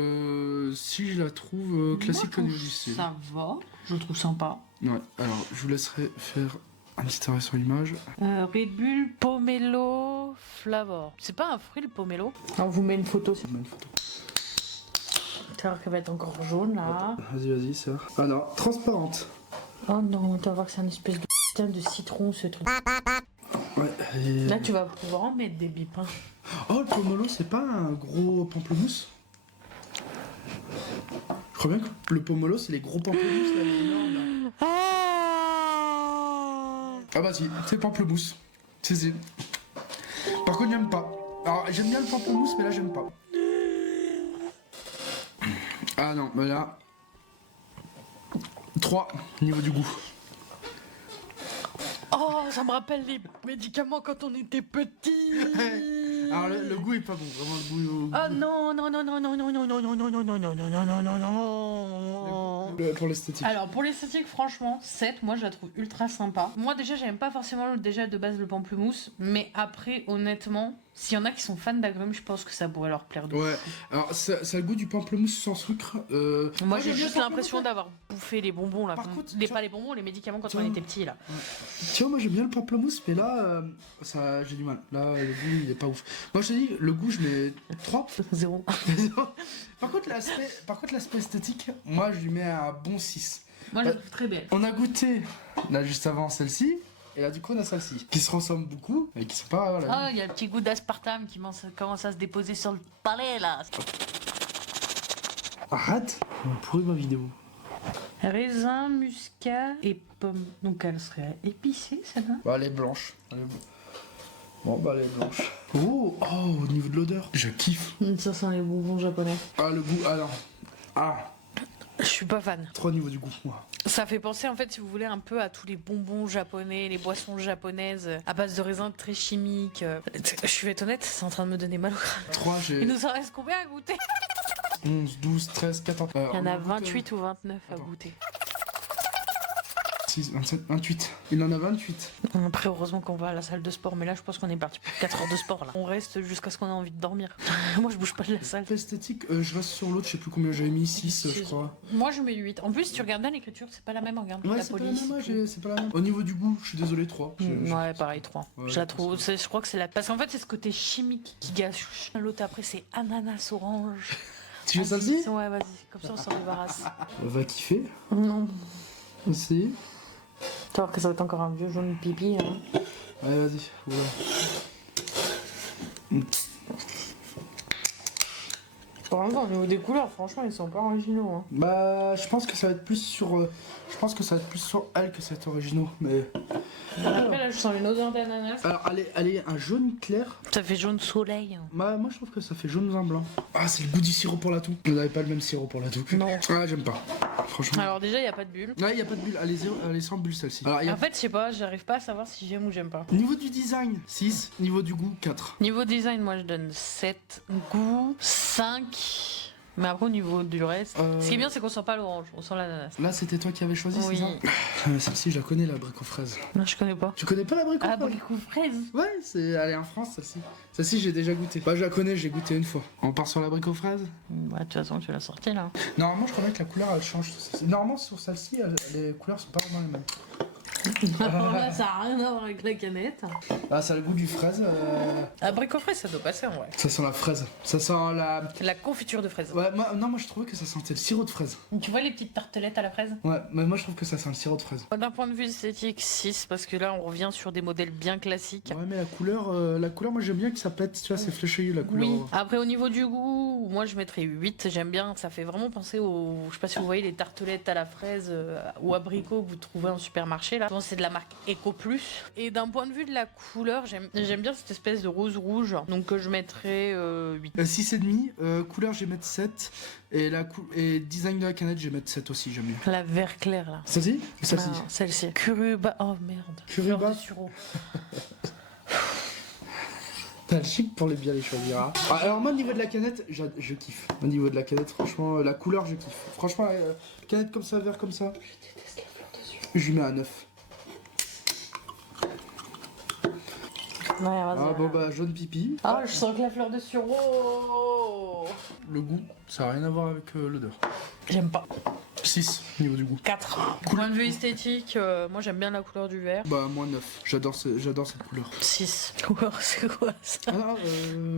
si je la trouve classique comme lycée. Ça va, je le trouve sympa. Ouais, alors, je vous laisserai faire un petit arrêt sur l'image. Red Bull, Pomelo, Flavor. C'est pas un fruit le pomelo? On vous met une photo. On met une photo. Tu vas voir qu'elle va être encore jaune là. Vas-y, ça. Ah non, transparente. Oh non, tu vas voir que c'est un espèce de putain de citron ce truc. Ouais. Et... Là, tu vas pouvoir en mettre des bips. Hein. Oh, le pomelo, c'est pas un gros pamplemousse? Je crois bien que le pomelo, c'est les gros pamplemousses là, les énormes, là. Ah bah si, c'est pamplemousse. C'est. Par contre, j'aime pas. Alors, j'aime bien le pamplemousse, mais là, j'aime pas. Ah non, mais là. 3, niveau du goût. Oh, ça me rappelle les médicaments quand on était petit. Alors, le goût est pas bon, vraiment le goût. Oh non, non, non, non, non, non, non, non, non, non, non, non, non, non, non, non, non. Pour l'esthétique. Alors pour l'esthétique, franchement, 7, moi je la trouve ultra sympa. Moi déjà, j'aime pas forcément déjà de base le pamplemousse, mais après, honnêtement, s'il y en a qui sont fans d'agrumes, je pense que ça pourrait leur plaire de Ouais, fou. alors ça a le goût du pamplemousse sans sucre. Moi j'ai j'aime bien juste le l'impression pamplemousse, d'avoir bouffé les bonbons là. Par contre, Pas les bonbons, les médicaments quand tu on vois- était petit là. Tu vois, moi j'aime bien le pamplemousse, mais là, ça, j'ai du mal. Là, le goût, il est pas ouf. Moi je te dis, le goût, je mets 3. 0. Par contre, l'aspect esthétique, moi je lui mets un bon 6. Moi je la trouve très belle. On a goûté, là juste avant celle-ci, et là du coup on a celle-ci, qui se ressemblent beaucoup, mais qui sont pas. Voilà. Ah, il y a le petit goût d'aspartame qui commence à se déposer sur le palais là. Arrête. On pourrit ma vidéo. Raisin, muscat et pomme. Donc elle serait épicée, celle-là. Bah, elle est blanche. Bon, bah, elle est blanche. Oh, au niveau de l'odeur, je kiffe. Ça sent les bonbons japonais. Ah, le goût, alors. Ah, Je suis pas fan. trop au niveau du goût, moi. Ça fait penser, en fait, si vous voulez, un peu à tous les bonbons japonais, les boissons japonaises à base de raisins très chimiques. Je vais être honnête, c'est en train de me donner mal au crâne. 3, Il j'ai nous en reste combien à goûter? 11, 12, 13, 14. Il y en a 28 ou 29 à Attends. goûter. 6, 27, 28. Il en a 28. Après, heureusement qu'on va à la salle de sport, mais là, je pense qu'on est parti pour 4 heures de sport. Là. On reste jusqu'à ce qu'on ait envie de dormir. Moi, je bouge pas de la salle. Esthétique, je reste sur l'autre, je sais plus combien j'avais mis, 6, je crois. Moi, je mets 8. En plus, si tu regardes bien l'écriture, c'est pas la même. Regarde Ouais, la c'est pas la police. même, c'est pas la même. Au niveau du goût, je suis désolé, 3. Ouais, pareil, 3. Ouais, je la parce trouve. Je crois que c'est la. Parce qu'en fait, c'est ce côté chimique qui gâche. L'autre, après, c'est ananas orange. Tu veux celle-ci? Ouais, vas-y. Comme ça, on s'en débarrasse. Va kiffer. Non. Aussi. Tu vois que ça va être encore un vieux jaune pipi. Hein. Ouais, vas-y. Voilà. Par exemple, au niveau des couleurs, franchement, ils sont pas originaux. Hein. Bah, je pense que ça va être plus sur. Je pense que ça va être plus sur elle que c'est originaux, mais. Après, là, je sens une odeur d'ananas. Alors, allez, un jaune clair. Ça fait jaune soleil. Bah, moi, je trouve que ça fait jaune vin blanc. Ah, c'est le goût du sirop pour la toux. Vous n'avez pas le même sirop pour la toux. Non. Ah, j'aime pas. Franchement. Alors, déjà, il n'y a pas de bulle. Ouais, y a pas de bulle. Elle est sans bulle celle-ci. Alors, En fait, je sais pas, j'arrive pas à savoir si j'aime ou j'aime pas. Niveau du design, 6. Niveau du goût, 4. Niveau design, moi, je donne 7. Goût, 5. Mais après, au niveau du reste, ce qui est bien, c'est qu'on sent pas l'orange, on sent l'ananas. Là, c'était toi qui avais choisi, Oui. c'est ça? Celle-ci, je la connais, la brique aux fraises. Non, je connais pas. Tu connais pas la brique aux Ah, fraises? bricot fraise. Ouais, elle est en France, celle-ci. Celle-ci, j'ai déjà goûté. Bah, je la connais, j'ai goûté une fois. On part sur la brique aux fraises? Bah, de toute façon, tu l'as sorti là. Normalement, je crois bien que la couleur, elle change. Normalement, sur celle-ci, les couleurs sont pas vraiment les mêmes. Là, ça a rien à voir avec la canette. Ah, ça a le goût du fraise. La bricot fraise, ça doit passer en vrai. Ça sent la fraise. Ça sent la. La confiture de fraise. Ouais, moi, je trouvais que ça sentait le sirop de fraise. Tu vois les petites tartelettes à la fraise? Ouais, mais moi, je trouve que ça sent le sirop de fraise. D'un point de vue esthétique, 6, parce que là, on revient sur des modèles bien classiques. Ouais, mais la couleur, moi, j'aime bien que ça pète. Tu vois, c'est fléchayeux, la couleur. Oui. Après, au niveau du goût, moi je mettrais 8. J'aime bien, ça fait vraiment penser aux. Je sais pas si vous voyez les tartelettes à la fraise ou abricot que vous trouvez en supermarché là. Bon, c'est de la marque Eco Plus. Et d'un point de vue de la couleur, j'aime bien cette espèce de rose rouge. Donc je mettrais 8. 6,5. Couleur, je vais mettre 7. Et design de la canette, je vais mettre 7 aussi, j'aime bien. La vert clair là. Celle-ci ou celle-ci? Non, celle-ci. Curuba. Oh merde. Curuba. Fleur de sureau. T'as le chic pour bien les choisir. Hein. Ah, alors moi, au niveau de la canette, je kiffe. Au niveau de la canette, franchement, la couleur, je kiffe. Franchement, canette comme ça, vert comme ça. Je déteste les fleurs dessus. Je lui mets un 9. Ouais, vas-y. Ah bon bah jaune pipi. Ah, je sens que la fleur de sureau. Le goût, ça n'a rien à voir avec l'odeur. J'aime pas. 6 au niveau du goût. 4. Point de vue esthétique, moi j'aime bien la couleur du vert. Bah moi 9. J'adore cette couleur. 6. C'est quoi ça? Ah non,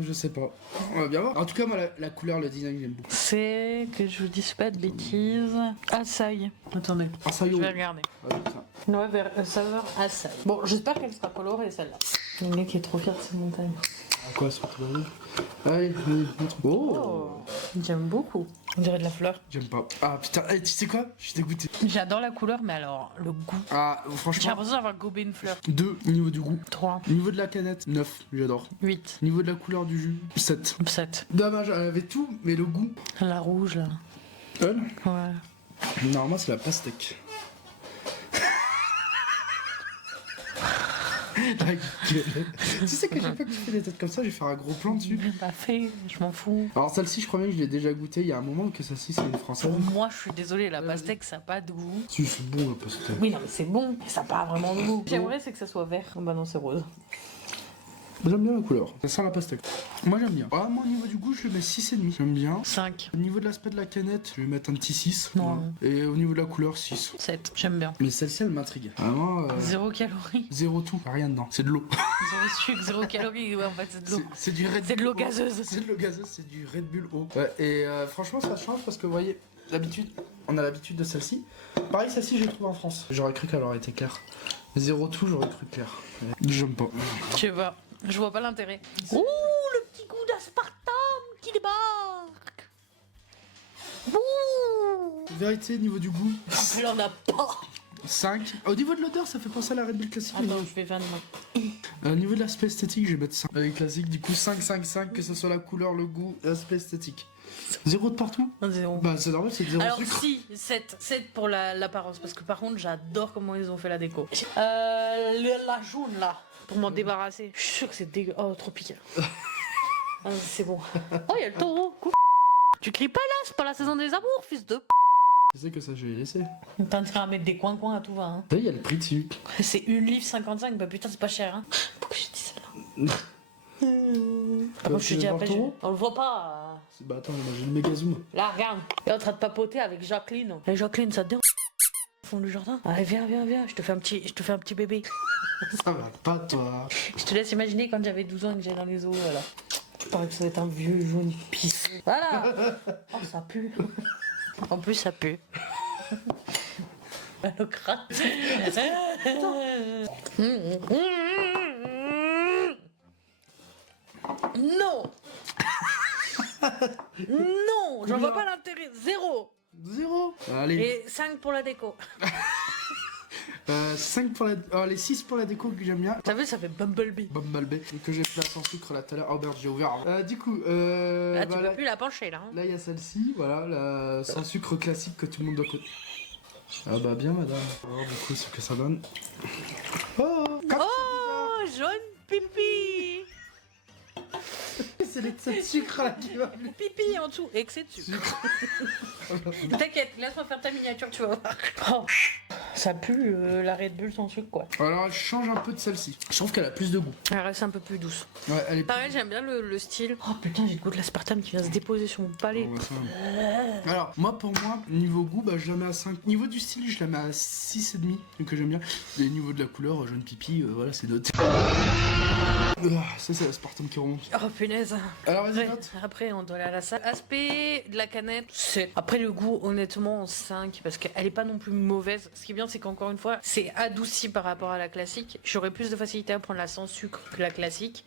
je sais pas. On va bien voir. En tout cas moi la couleur, le design j'aime beaucoup. C'est que je vous dise pas de bêtises. Açaï. Attendez. Ah ça y Je est. vais regarder. Ah, ça. Ouais, saveur açaï. Bon, j'espère qu'elle sera colorée celle-là. Le mec est trop fier de ses montagnes. À quoi sur tout Allez, montre. Oh, J'aime beaucoup. On dirait de la fleur. j'aime pas. Ah putain, tu sais quoi? Je suis dégoûté. J'adore la couleur, mais alors le goût. Ah J'ai franchement. l'impression d'avoir gobé une fleur. 2 au niveau du goût. 3. Au niveau de la canette, 9, j'adore. 8. Au niveau de la couleur du jus, 7. 7. Dommage, elle avait tout, mais le goût. La rouge là. Elle Ouais. Normalement, c'est la pastèque. La gueule. Tu sais que chaque fois que tu fais des têtes comme ça, je vais faire un gros plan dessus. Pas fait, je m'en fous. Alors, celle-ci, je crois bien que je l'ai déjà goûté il y a un moment, que celle-ci, c'est une française. Moi, je suis désolée, la pastèque, ça n'a pas de goût. Si, c'est bon la pastèque. Oui, non, mais c'est bon, mais ça n'a pas vraiment de goût. J'aimerais, c'est que ça soit vert. Bah non, c'est rose. J'aime bien la couleur. Ça sent la pastèque. Moi, j'aime bien. Ah, moi, au niveau du goût, je vais mettre 6,5. J'aime bien. 5. Au niveau de l'aspect de la canette, je vais mettre un petit 6. Non. Et au niveau de la couleur, 6. 7. J'aime bien. Mais celle-ci, elle m'intrigue. Vraiment. 0 calories. Zéro tout. Rien dedans. C'est de l'eau. 0 sucre, 0 calories. Ouais, en fait, c'est de l'eau. C'est du Red Bull. C'est de l'eau eau. gazeuse. C'est de l'eau gazeuse, c'est du Red Bull eau. Ouais, et franchement, ça change parce que vous voyez, d'habitude, on a l'habitude de celle-ci. Pareil, celle-ci, j'ai trouvé en France. J'aurais cru qu'elle aurait été claire. Zéro tout, j'aurais cru clair. J'aime pas. Je sais pas. Je vois pas l'intérêt. Ouh, le petit goût d'aspartame qui débarque. Ouh, Vérité, niveau du goût, Elle en a pas. 5. Au niveau de l'odeur, ça fait penser à la Red Bull classique. Attends, je vais faire de moi. Au niveau de l'aspect esthétique, je vais mettre 5. Avec classique, du coup 5, 5, 5, que ce soit la couleur, le goût, l'aspect esthétique. 0 de partout? Un zéro. Bah c'est normal, c'est 0 Alors sucre. si, 7. 7 pour l'apparence, parce que par contre j'adore comment ils ont fait la déco. La jaune là, pour m'en débarrasser. Je suis sûre que c'est dégueu. Oh, trop piquant. Ah, c'est bon. Oh, il y a le taureau. Coucou. Tu cries pas là, c'est pas la saison des amours, fils de... Je sais que ça, je vais laisser. T'es en train de mettre des coins à tout va. Hein. Là, il y a le prix dessus. C'est une livre 55, bah putain c'est pas cher. Hein. Pourquoi j'ai dit ça là Après je te dis après, on le voit pas. Bah attends, moi j'ai le méga zoom. Là, regarde. Il est en train de papoter avec Jacqueline. Et Jacqueline, ça te dérange au fond du jardin? Allez, viens, je te fais un petit bébé. Ça va pas, toi. Je te laisse imaginer quand j'avais 12 ans et que j'allais dans les eaux, voilà. Il paraît que ça va être un vieux jaune pisse. Voilà. Oh, ça pue. En plus, ça pue. Le crâne. Non. Non, j'en vois pas l'intérêt. 0. 0. Allez. Et 5 pour la déco. 5 pour la... Oh, les 6 pour la déco que j'aime bien. T'as vu, ça fait Bumblebee. Bumblebee, que j'ai fait sans sucre là tout à l'heure. Oh merde, j'ai ouvert. Du coup, Là, tu bah, peux plus la pencher, là. Hein. là il y a celle-ci, voilà, la sans sucre classique que tout le monde doit connaître. Ah bah bien madame. Alors du coup, ce que ça donne. Oh, Oh, jaune pipi. c'est les 7 sucres là qui va plus. Pipi en dessous, excès de sucre. T'inquiète, laisse-moi faire ta miniature, tu vas voir. Oh, ça pue la Red Bull sans sucre, quoi. Alors, je change un peu de celle-ci. Je trouve qu'elle a plus de goût. Elle reste un peu plus douce. Ouais, elle est Pareil, j'aime bien le style. Oh putain, j'ai le goût de l'aspartame qui vient se déposer sur mon palais. Ouais, ça. Alors, pour moi, niveau goût, bah, je la mets à 5. Niveau du style, je la mets à 6,5, donc que j'aime bien. Et niveau de la couleur, jaune pipi, voilà, c'est noté. Ça, c'est l'aspartame qui remonte. Oh punaise. Alors, vas-y, Après, note. après, on doit aller à la salle. Aspect de la canette, 7. Après, le goût, honnêtement, 5. Parce qu'elle est pas non plus mauvaise. Ce qui est bien, c'est qu'encore une fois, c'est adouci par rapport à la classique. J'aurais plus de facilité à prendre la sans sucre que la classique.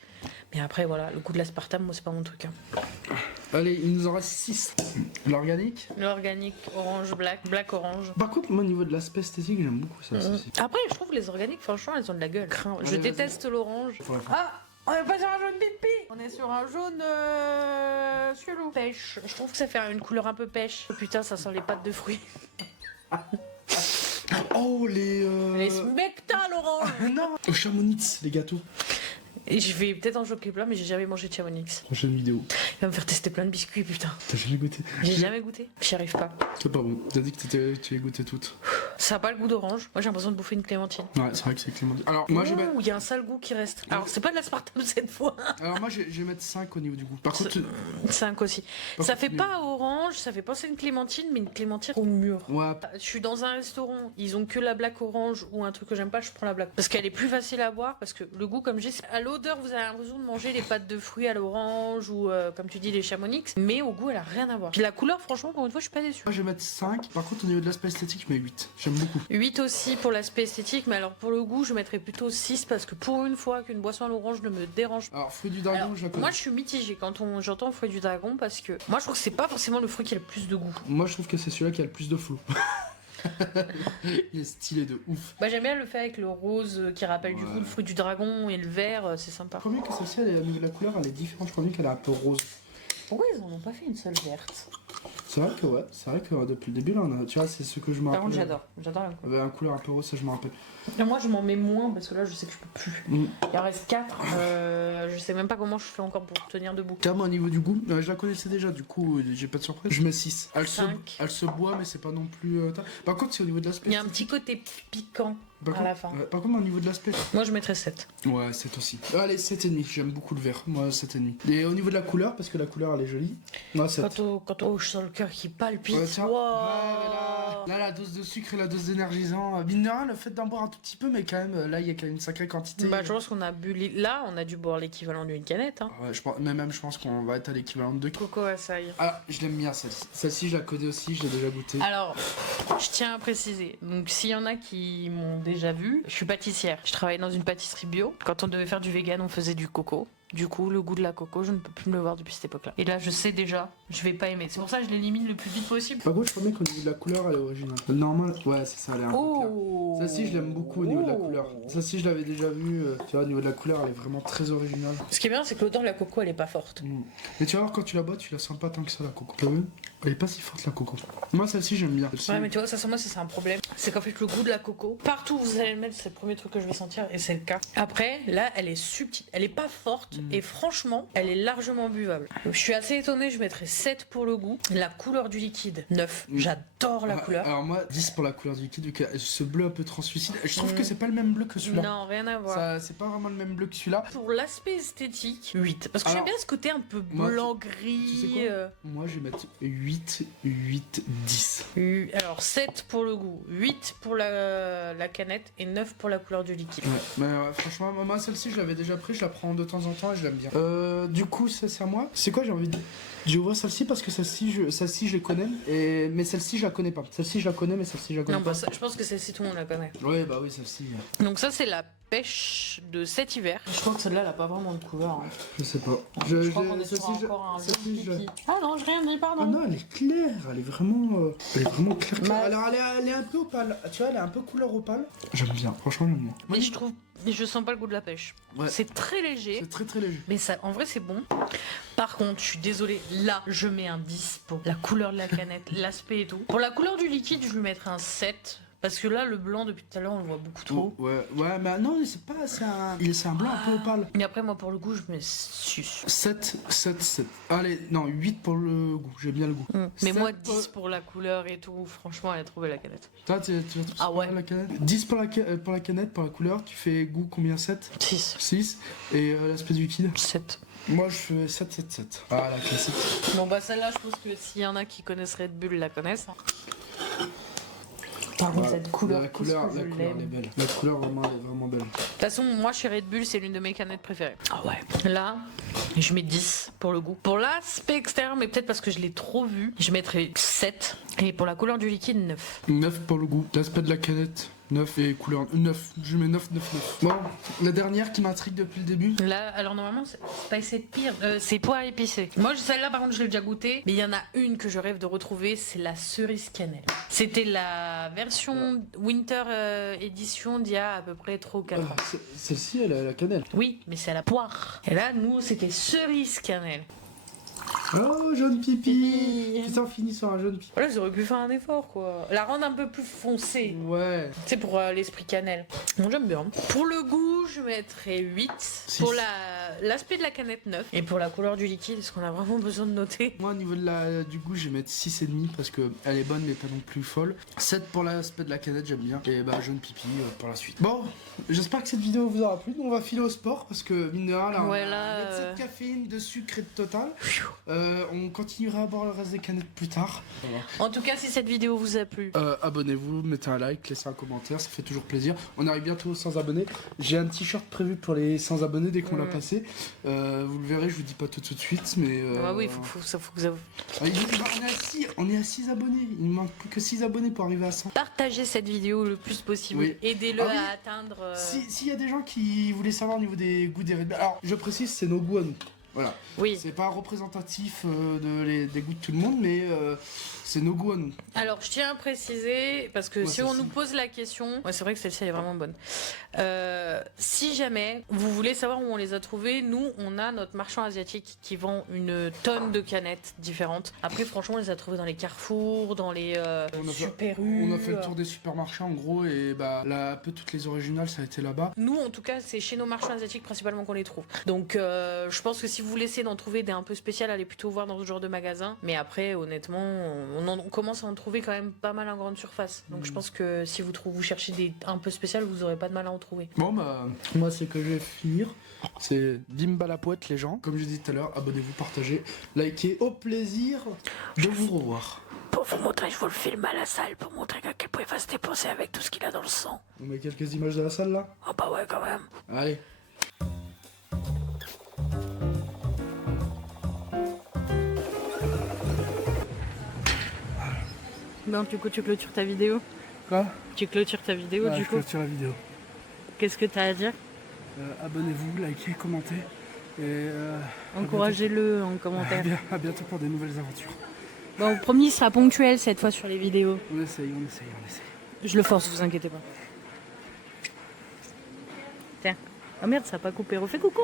Mais après, voilà, le goût de l'aspartame, moi, c'est pas mon truc. Hein. Allez, il nous en reste 6. L'organique. L'organique, orange, black, orange. Par contre, moi, au niveau de l'aspect esthétique, j'aime beaucoup ça. Ceci. Après, je trouve que les organiques, franchement, elles ont de la gueule. Je Allez, déteste l'orange. Faut la faire. Ah, on est pas sur un jaune pipi. On est sur un jaune cielo. Pêche. Je trouve que ça fait une couleur un peu pêche. Oh, putain, ça sent les pâtes de fruits. Oh, les... Les smecta, l'orange. Non, au Chamonix, les gâteaux. Et je vais peut-être en choquer plein, mais j'ai jamais mangé de Chamonix. Prochaine vidéo. Il va me faire tester plein de biscuits, putain. T'as jamais goûté? J'ai jamais goûté. J'y arrive pas. C'est pas bon. T'as dit que tu as goûté toutes. Ça a pas le goût d'orange. Moi, j'ai l'impression de bouffer une clémentine. Ouais, c'est vrai que c'est Clément. Alors, moi, je vais mettre... Il y a un sale goût qui reste. Alors, c'est pas de l'aspartame cette fois. Alors, moi, je vais mettre 5 au niveau du goût. Par contre... 5 aussi. Par Ça contre, fait pas orange, ça fait penser à une clémentine, mais une clémentine au mûr. Ouais. Je suis dans un restaurant, ils ont que la black orange ou un truc que j'aime pas, je prends la black. Parce qu'elle est plus facile à boire, parce que le goût, comme je dis, à l'odeur, vous avez l'impression de manger les pâtes de fruits à l'orange ou, comme tu dis, les chamonix, mais au goût, elle a rien à voir. Puis la couleur, franchement, encore une fois, je suis pas déçue. Moi, je vais mettre 5. Par contre, au niveau de l'aspect esthétique, je mets 8. J'aime beaucoup. 8 aussi pour l'aspect esthétique, mais alors pour le goût, je mettrais plutôt 6 parce que pour une fois qu'une boisson à l'orange ne me dérange pas. Alors, fruit du dragon, Alors, je la connais. moi, je suis mitigée quand j'entends fruit du dragon parce que moi, je trouve que c'est pas forcément le fruit qui a le plus de goût. Moi, je trouve que c'est celui-là qui a le plus de flou. Il est stylé de ouf. Bah, j'aime bien le fait avec le rose qui rappelle du coup le fruit du dragon et le vert, c'est sympa. Je crois bien que celle-ci, au niveau de la couleur, elle est différente. Je crois bien qu'elle est un peu rose. Pourquoi ils en ont pas fait une seule verte? C'est vrai que, ouais. C'est vrai que depuis le début, là, tu vois, c'est ce que je me Par rappelle. contre, j'adore la couleur. Un couleur un peu rose, ça, je me rappelle. Et moi, je m'en mets moins parce que là, je sais que je peux plus. Mm. Il en reste 4. Je sais même pas comment je fais encore pour tenir debout. Moi, au niveau du goût, je la connaissais déjà, du coup, j'ai pas de surprise. Je mets 6. Cinq. Elle se boit, mais c'est pas non plus. Par contre, c'est au niveau de l'aspect. Il y a un petit côté piquant à la fin. Par contre, au niveau de l'aspect. Moi, je mettrais 7. Ouais, 7 aussi. Allez, 7,5. J'aime beaucoup le vert. Moi, 7,5. Et au niveau de la couleur, parce que la couleur, elle est jolie. Moi, 7. Quand je sens le cœur qui palpite. Ouais, tiens. Wow. Là, la dose de sucre et la dose d'énergisant. Mine de rien, le fait d'en boire un tout petit peu, mais quand même, là, il y a quand même une sacrée quantité. Bah, je pense qu'on a bu. Là, on a dû boire l'équivalent d'une canette. Hein. Ouais, je pense qu'on va être à l'équivalent de 2. Coco açaï. Ah, je l'aime bien celle-ci. Celle-ci, je la connais aussi, je l'ai déjà goûtée. Alors, je tiens à préciser. Donc, s'il y en a qui m'ont déjà vu, je suis pâtissière. Je travaillais dans une pâtisserie bio. Quand on devait faire du vegan, on faisait du coco. Du coup, le goût de la coco, je ne peux plus me le voir depuis cette époque-là. Et là, je sais déjà, je vais pas aimer. C'est pour ça que je l'élimine le plus vite possible. Par contre, je promets qu'au niveau de la couleur, elle est originale. Le normal, ouais, c'est ça, elle est un peu claire. Oh. Ça, si, je l'aime beaucoup au niveau de la couleur. Ça, si, je l'avais déjà vu. Tu vois, au niveau de la couleur, elle est vraiment très originale. Ce qui est bien, c'est que l'odeur de la coco, elle est pas forte. Mais tu vas voir, quand tu la bois, tu la sens pas tant que ça, la coco. T'as vu? Elle est pas si forte, la coco. Moi, celle-ci, j'aime bien. Celle-ci. Ouais, mais tu vois, ça, moi, ça, c'est un problème. C'est qu'en fait, le goût de la coco, partout où vous allez le mettre, c'est le premier truc que je vais sentir, et c'est le cas. Après, là, elle est subtile. Elle est pas forte, et franchement, elle est largement buvable. Donc, je suis assez étonnée, je mettrais 7 pour le goût. La couleur du liquide, 9. J'adore la couleur. Alors, moi, 10 pour la couleur du liquide, vu que ce bleu un peu translucide. Je trouve que c'est pas le même bleu que celui-là. Non, rien à voir. Ça, c'est pas vraiment le même bleu que celui-là. Pour l'aspect esthétique, 8. Parce que j'aime Alors, bien ce côté un peu moi, blanc-gris. Tu sais quoi Moi, je vais mettre 8, 10. Alors 7 pour le goût, 8 pour la canette et 9 pour la couleur du liquide. Ouais, mais franchement, moi, celle-ci, je l'avais déjà pris, je la prends de temps en temps et je l'aime bien. Du coup, ça, c'est à moi. C'est quoi, j'ai envie de. J'ouvre celle-ci parce que celle-ci, je les connais, mais celle-ci, je la connais pas. Celle-ci, je la connais, mais celle-ci, je la connais Non, pas. bah, je pense que celle-ci, tout le monde la connaît. Ouais, bah oui, celle-ci. Donc ça, c'est la pêche de cet hiver. Je crois que celle-là, elle a pas vraiment de couleur. Hein. Je sais pas. Je crois qu'on est sur encore un celle-ci, jaune pipi. Ah non, j'ai rien dit, pardon. Ah non, elle est claire, elle est vraiment claire. Bah- Alors, elle est un peu opale. Tu vois, elle est un peu couleur opale. J'aime bien, franchement, j'aime bien. Mais je trouve, je sens pas le goût de la pêche. Ouais. C'est très léger. C'est très très léger. Mais ça, en vrai, c'est bon. Par contre, je suis désolée, là, je mets un 10 pour la couleur de la canette, l'aspect et tout. Pour la couleur du liquide, je lui mettrai un 7. Parce que là, le blanc, depuis tout à l'heure, on le voit beaucoup trop. Ouais, mais non, c'est pas. C'est un blanc un peu opale. Et après, moi, pour le goût, je mets 6. 7. Allez, non, 8 pour le goût. J'aime bien le goût. Mais 7 moi, 10 pour la couleur et tout. Franchement, elle a trouvé la canette. Toi, tu vas trouver Ah ouais. la canette 10 pour la canette, pour la couleur. Tu fais goût combien? 7 6. 6. Et l'aspect du liquide 7. Moi, je fais 7. Ah, la classique. Bon, bah, celle-là, je pense que s'il y en a qui connaissent Red Bull, la connaissent. Par contre, cette couleur, la couleur, qu'est-ce que je elle est l'aime. belle. La couleur, vraiment, elle est vraiment belle. De toute façon, moi, chez Red Bull, c'est l'une de mes canettes préférées. Ah ouais. Là, je mets 10 pour le goût. Pour l'aspect extérieur, mais peut-être parce que je l'ai trop vu, je mettrai 7. Et pour la couleur du liquide, 9. 9 pour le goût. L'aspect de la canette, 9 et couleur 9. Je mets 9. Bon, la dernière qui m'intrigue depuis le début. Là, alors normalement, c'est pas essayer de pire. C'est poire épicée. Moi, celle-là, par contre, je l'ai déjà goûtée. Mais il y en a une que je rêve de retrouver, c'est la cerise cannelle. C'était la version Winter édition d'il y a à peu près 3 ou 4 ans. Celle-ci, elle a la cannelle. Oui, mais c'est à la poire. Et là, nous, c'était cerise cannelle. Oh, jaune pipi. Putain, fini sur un jaune pipi. Voilà, ils auraient pu faire un effort, quoi. La rendre un peu plus foncée. Ouais. C'est pour l'esprit cannelle. Bon, j'aime bien. Pour le goût, je mettrais 8. Six. Pour l'aspect de la canette, 9. Et pour la couleur du liquide, est-ce qu'on a vraiment besoin de noter? Moi, au niveau du goût, je vais mettre 6,5 parce qu'elle est bonne, mais pas non plus folle. 7 pour l'aspect de la canette, j'aime bien. Et bah, jaune pipi pour la suite. Bon, j'espère que cette vidéo vous aura plu. On va filer au sport parce que, mine de rien, là, on Ouais, a là, 27 caféine, de sucre et de total. On continuera à boire le reste des canettes plus tard. Voilà. En tout cas, si cette vidéo vous a plu, Abonnez-vous, mettez un like, laissez un commentaire, ça fait toujours plaisir. On arrive bientôt aux 100 abonnés. J'ai un t-shirt prévu pour les 100 abonnés dès qu'on l'a passé. Vous le verrez, je vous dis pas tout de suite, mais. ah oui, faut que ça. On est à 6 abonnés. Il ne manque plus que 6 abonnés pour arriver à 100. Partagez cette vidéo le plus possible. Oui. Aidez-le Ah oui. à atteindre. S'il y a des gens qui voulaient savoir au niveau des goûts des Red Bull, alors je précise, c'est nos goûts à nous. Voilà. Oui. C'est pas représentatif des goûts de tout le monde, mais c'est nos goûts à nous. Alors, je tiens à préciser, parce que Ouais, si on celle-ci. nous pose la question, ouais, c'est vrai que celle-ci elle est vraiment bonne. Si jamais vous voulez savoir où on les a trouvés, nous, on a notre marchand asiatique qui vend une tonne de canettes différentes. Après, franchement, on les a trouvés dans les carrefours, dans les Super U. On a fait le tour des supermarchés en gros, et bah là, un peu toutes les originales, ça a été là-bas. Nous, en tout cas, c'est chez nos marchands asiatiques principalement qu'on les trouve. Donc, je pense que si vous voulez essayer d'en trouver des un peu spéciales, allez plutôt voir dans ce genre de magasin. Mais après, honnêtement, on commence à en trouver quand même pas mal en grande surface. Donc, je pense que si vous cherchez des un peu spéciales, vous aurez pas de mal à en trouver. Bon bah, moi c'est que je vais finir. C'est bimba la poète les gens. Comme je disais tout à l'heure, abonnez-vous, partagez, likez. Au plaisir de vous revoir. Pour vous montrer, je vous le filme à la salle pour montrer à quel point il va se dépenser avec tout ce qu'il a dans le sang. On met quelques images de la salle là. Ah bah ouais, quand même. Allez. Non, du coup, tu clôtures ta vidéo. Quoi? Tu clôtures ta vidéo, du je coup. clôture la vidéo. Qu'est-ce que t'as à dire? Abonnez-vous, likez, commentez. Et Encouragez-le en commentaire. à bientôt pour des nouvelles aventures. Bon, promis, il sera ponctuel cette fois sur les vidéos. On essaye. Je le force, vous inquiétez pas. Tiens. Ah merde, ça n'a pas coupé. Refais coucou.